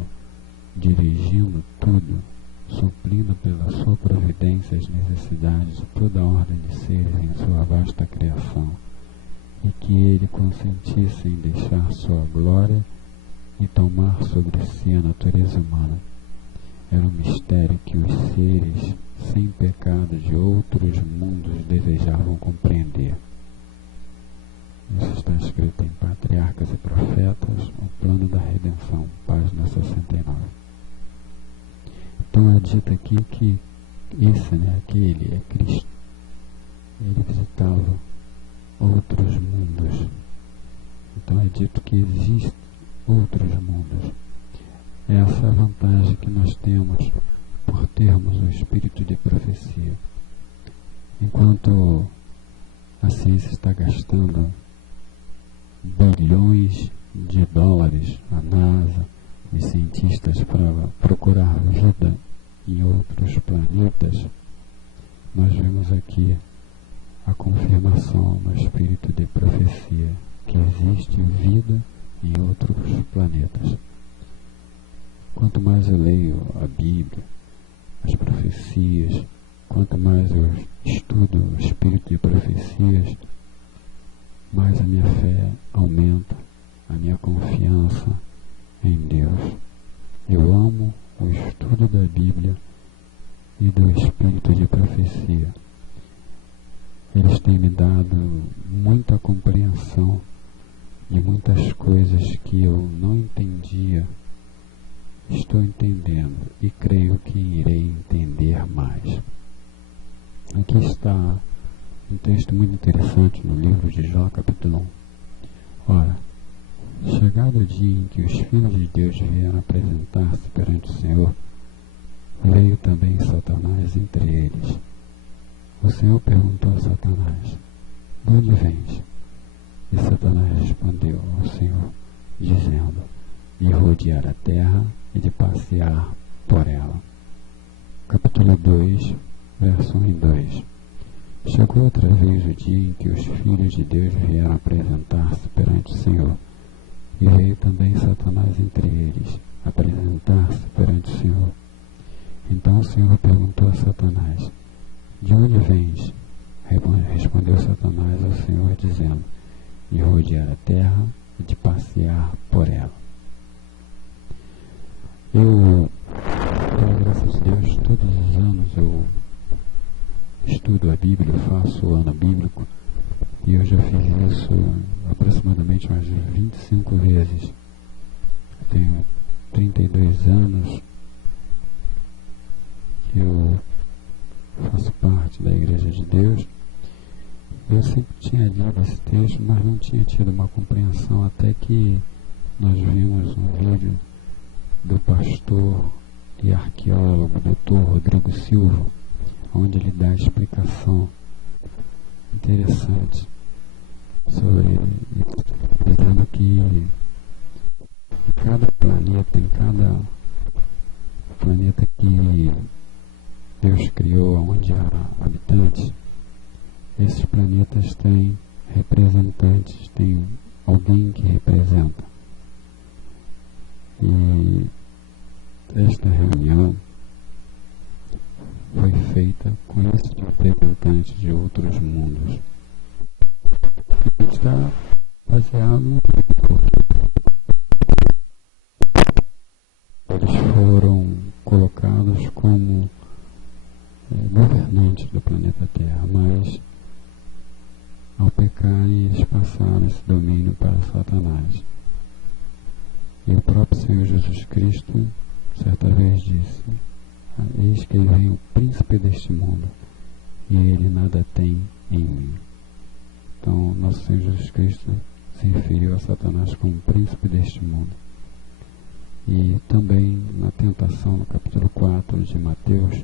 dirigindo tudo, suprindo pela sua providência as necessidades de toda a ordem de seres em sua vasta criação, e que ele consentisse em deixar sua glória e tomar sobre si a natureza humana. Era um mistério que os seres sem pecado de outros mundos desejavam compreender. Isso está escrito em Patriarcas e Profetas, o plano da redenção, página 69. Então é dito aqui que esse, aquele é Cristo. Ele visitava outros mundos. Então é dito que existem outros mundos. Essa é a vantagem que nós temos por termos o espírito de profecia. Enquanto a ciência está gastando bilhões de dólares, a NASA e cientistas para procurar vida em outros planetas, nós vemos aqui a confirmação no espírito de profecia que existe vida em outros planetas. Quanto mais eu leio a Bíblia, as profecias, quanto mais eu estudo o espírito de profecias, mais a minha fé aumenta, a minha confiança em Deus. Eu amo o estudo da Bíblia e do espírito de profecia. Eles têm me dado muita compreensão de muitas coisas que eu não entendia. Estou entendendo e creio que irei entender mais. Aqui está um texto muito interessante no livro de Jó, capítulo 1. Ora, chegado o dia em que os filhos de Deus vieram apresentar-se perante o Senhor, veio também Satanás entre eles. O Senhor perguntou a Satanás: de onde vens? E Satanás respondeu ao Senhor, dizendo: de rodear a terra e de passear por ela. Capítulo 2, verso 1 e 2. Chegou outra vez o dia em que os filhos de Deus vieram apresentar-se perante o Senhor, e veio também Satanás entre eles, apresentar-se perante o Senhor. Então o Senhor perguntou a Satanás: de onde vens? Respondeu Satanás ao Senhor, dizendo: de rodear a terra e de passear por ela. Eu, pela graça de Deus, todos os anos eu estudo a Bíblia, faço o ano bíblico, e eu já fiz isso aproximadamente umas 25 vezes. Eu tenho 32 anos que eu faço parte da Igreja de Deus. Eu sempre tinha lido esse texto, mas não tinha tido uma compreensão, até que nós vimos um vídeo do pastor e arqueólogo Dr. Rodrigo Silva, onde ele dá explicação interessante sobre isso, dizendo que em cada planeta que Deus criou, onde há habitantes, esses planetas têm representantes, tem alguém que representa. E esta reunião foi feita com esses representantes de outros mundos. Está baseado no eles foram colocados como governantes do planeta Terra, mas ao pecarem eles passaram esse domínio para Satanás. E o próprio Senhor Jesus Cristo certa vez disse: eis que vem o príncipe deste mundo, e ele nada tem em mim. Então, nosso Senhor Jesus Cristo se referiu a Satanás como príncipe deste mundo. E também na tentação, no capítulo 4 de Mateus,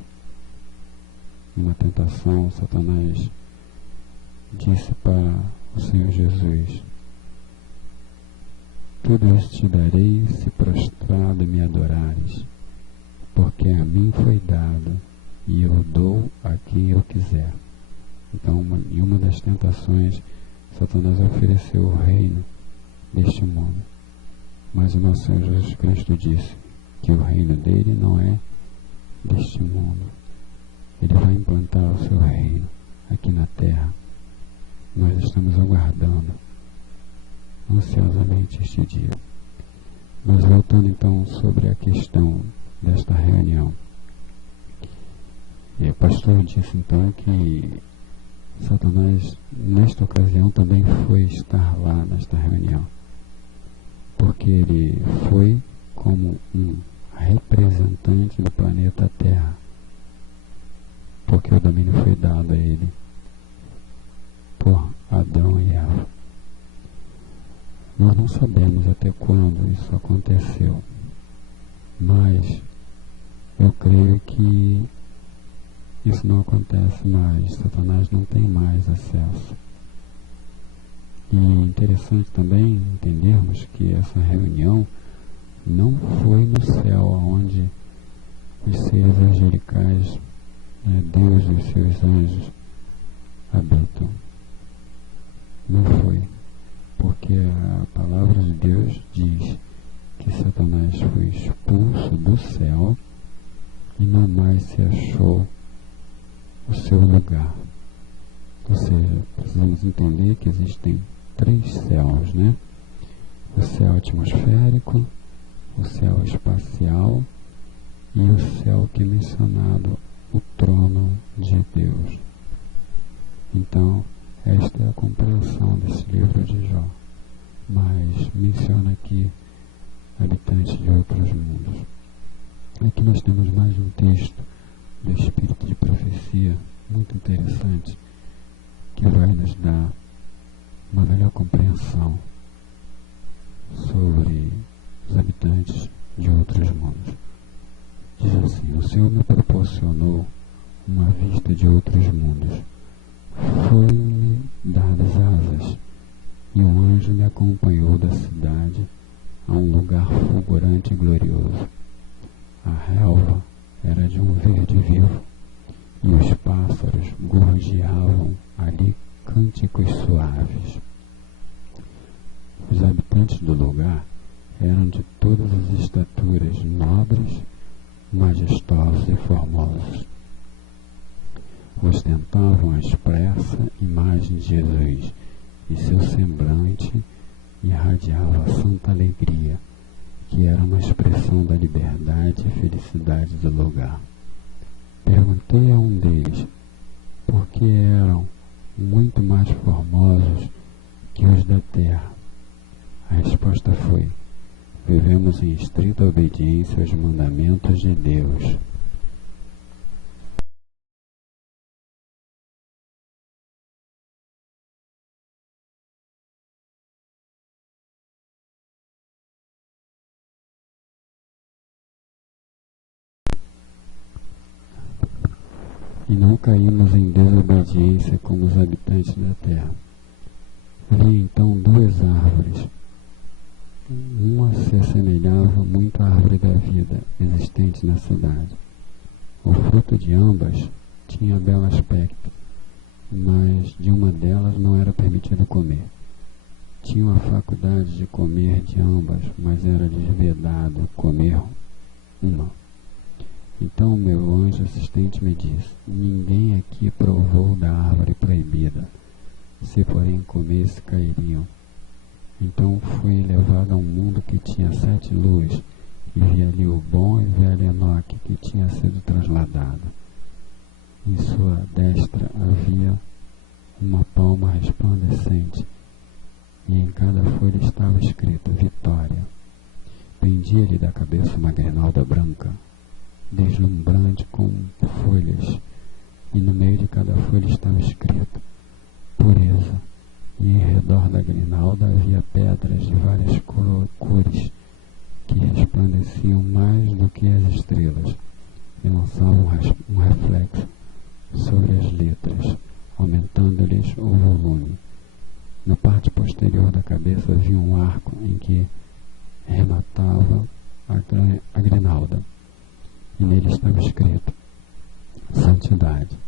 numa tentação, Satanás disse para o Senhor Jesus: tudo isso te darei se prostrado me adorares, porque a mim foi dado, e eu dou a quem eu quiser. Então, em uma das tentações, Satanás ofereceu o reino deste mundo. Mas o nosso Senhor Jesus Cristo disse que o reino dele não é deste mundo. Ele vai implantar o seu reino aqui na terra. Nós estamos aguardando ansiosamente este dia. Mas voltando então sobre a questão desta reunião. E o pastor disse então que Satanás, nesta ocasião, também foi estar lá nesta reunião, porque ele foi como um representante do planeta Terra, porque o domínio foi dado a ele por Adão e Eva. Nós não sabemos até quando isso aconteceu, mas eu creio que isso não acontece mais. Satanás não tem mais acesso. E é interessante também entendermos que essa reunião não foi no céu, onde os seres angelicais, Deus e os seus anjos habitam. Não foi, porque a palavra de Deus diz que Satanás foi expulso do céu e não mais se achou o seu lugar. Ou seja, precisamos entender que existem 3 céus, né? O céu atmosférico, o céu espacial e o céu que é mencionado, o trono de Deus. Então, esta é a compreensão desse livro de Jó, mas menciona aqui habitantes de outros mundos. Aqui nós temos mais um texto do Espírito de Profecia, muito interessante, que vai nos dar uma melhor compreensão sobre os habitantes de outros mundos. Diz assim: o Senhor me proporcionou uma vista de outros mundos. Foi-me dadas asas, e um anjo me acompanhou da cidade a um lugar fulgurante e glorioso. A relva era de um verde vivo, e os pássaros gorjeavam ali cânticos suaves. Os habitantes do lugar eram de todas as estaturas, nobres, majestosos e formosos. Ostentavam a expressa imagem de Jesus, e seu semblante irradiava a santa alegria, que era uma expressão da liberdade e felicidade do lugar. Perguntei a um deles por que eram muito mais formosos que os da terra. A resposta foi: vivemos em estrita obediência aos mandamentos de Deus. E não caímos em desobediência como os habitantes da terra. Vi então 2 árvores. Uma se assemelhava muito à árvore da vida existente na cidade. O fruto de ambas tinha belo aspecto, mas de uma delas não era permitido comer. Tinham a faculdade de comer de ambas, mas era desvedado comer uma. Então meu anjo assistente me disse: ninguém aqui provou da árvore proibida. Se porém comesse, cairiam. Então fui levado a um mundo que tinha 7 luzes, e vi ali o bom e velho Enoque, que tinha sido trasladado. Em sua destra havia uma palma resplandecente, e em cada folha estava escrito Vitória. Pendia-lhe da cabeça uma grinalda branca, deslumbrante com folhas, e no meio de cada folha estava escrito Pureza, e em redor da grinalda havia pedras de várias cores que resplandeciam mais do que as estrelas e lançavam um reflexo sobre as letras, aumentando-lhes o volume. Na parte posterior da cabeça havia um arco em que rematava a grinalda, e nele estava escrito Santidade.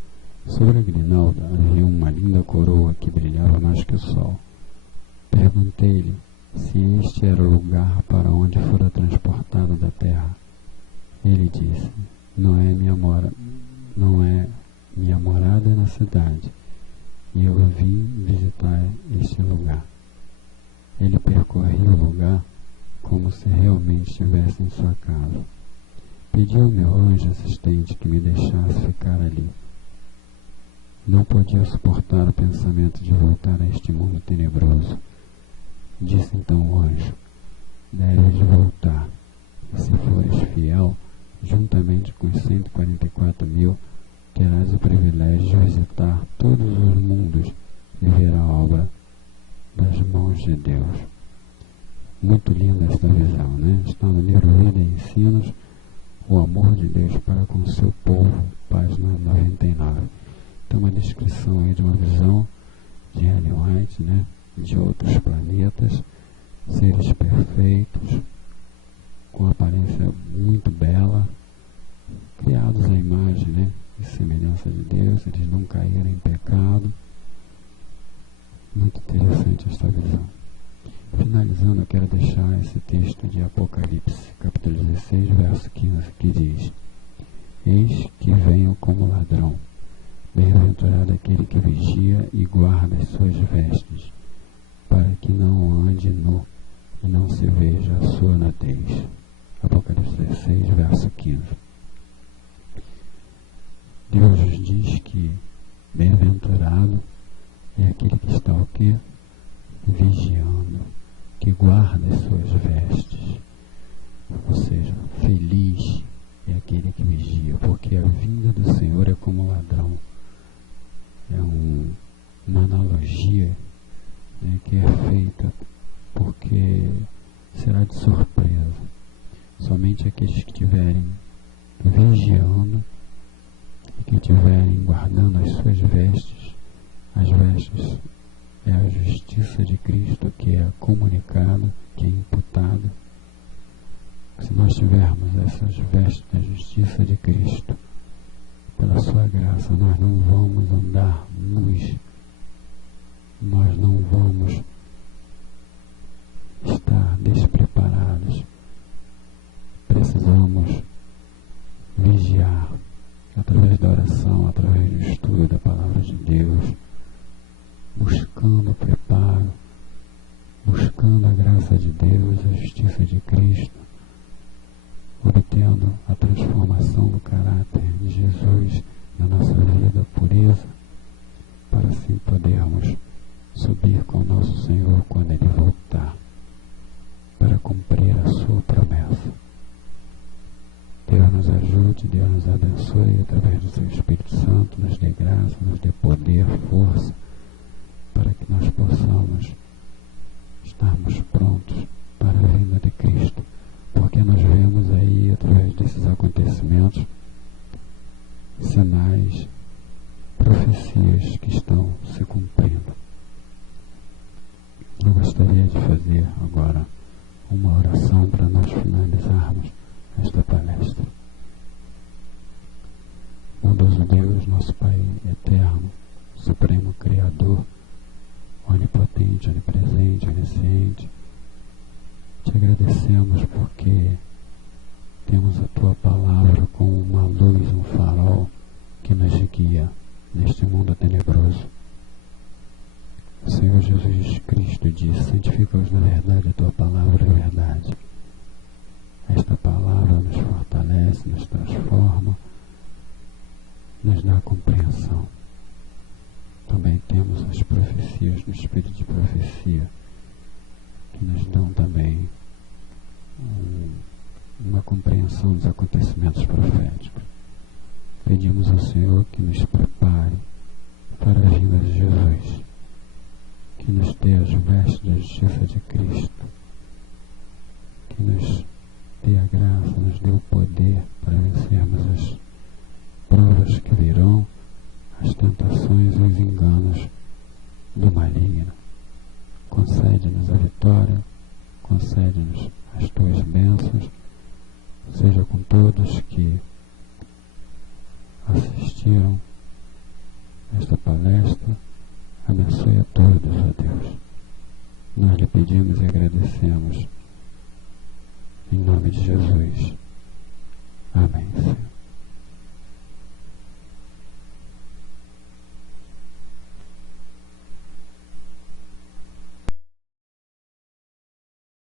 Sobre a grinalda havia uma linda coroa que brilhava mais que o sol. Perguntei-lhe se este era o lugar para onde fora transportado da terra. Ele disse: não é minha morada na cidade, e eu vim visitar este lugar. Ele percorria o lugar como se realmente estivesse em sua casa. Pedi ao meu anjo assistente que me deixasse ficar ali. Não podia suportar o pensamento de voltar a este mundo tenebroso. Disse então o anjo: deves voltar, e se fores fiel, juntamente com os 144.000, terás o privilégio de visitar todos os mundos e ver a obra das mãos de Deus. Muito linda esta visão, né? Está no livro Vida e Ensinos, o amor de Deus para com o seu povo, página 99. Então, uma descrição aí de uma visão de Ellen White, né? De outros planetas, seres perfeitos, com aparência muito bela, criados à imagem, né, e semelhança de Deus, eles não caíram em pecado. Muito interessante esta visão. Finalizando, eu quero deixar esse texto de Apocalipse, capítulo 16, verso 15, que diz: eis que venho como ladrão, bem-aventurado aquele que vigia e guarda as suas vestes, para que não ande nu e não se veja a sua nudez. Apocalipse 16, verso 15. Deus nos diz que bem-aventurado é aquele que está o quê? Vigiando, que guarda as suas vestes. Ou seja, feliz é aquele que vigia, porque a vinda do Senhor é como ladrão. É uma analogia, né, que é feita porque será de surpresa. Somente aqueles que estiverem vigiando e que estiverem guardando as suas vestes. As vestes é a justiça de Cristo que é comunicada, que é imputada. Se nós tivermos essas vestes da justiça de Cristo, pela sua graça, nós não vamos andar nus, nós não vamos estar despreparados. Precisamos vigiar através da oração, através do estudo da palavra de Deus, buscando o preparo, buscando a graça de Deus, a justiça de Cristo, obtendo a transformação do caráter de Jesus na nossa vida, a pureza, para assim podermos subir com o nosso Senhor quando Ele voltar, para cumprir a sua promessa. Deus nos ajude, Deus nos abençoe através do seu Espírito Santo, nos dê graça, nos dê poder, força, para que nós possamos estarmos prontos para a vinda de Cristo, porque nós vemos aí, através desses acontecimentos, sinais, profecias que estão se cumprindo. Eu gostaria de fazer agora uma oração para nós finalizarmos esta palestra. Bondoso Deus, nosso Pai eterno, Supremo Criador, onipotente, onipresente, onisciente, te agradecemos porque temos a Tua Palavra como uma luz, um farol que nos guia neste mundo tenebroso. O Senhor Jesus Cristo diz: santifica-os na verdade, a Tua Palavra é verdade. Esta palavra nos fortalece, nos transforma, nos dá compreensão. Também temos as profecias no Espírito de profecia, que nos dão também uma compreensão dos acontecimentos proféticos. Pedimos ao Senhor que nos prepare para a vinda de Jesus, que nos dê as vestes da justiça de Cristo, que nos dê a graça, nos dê o poder para vencermos as provas que virão, as tentações e os enganos do maligno. Concede-nos a vitória, concede-nos as Tuas bênçãos, seja com todos que assistiram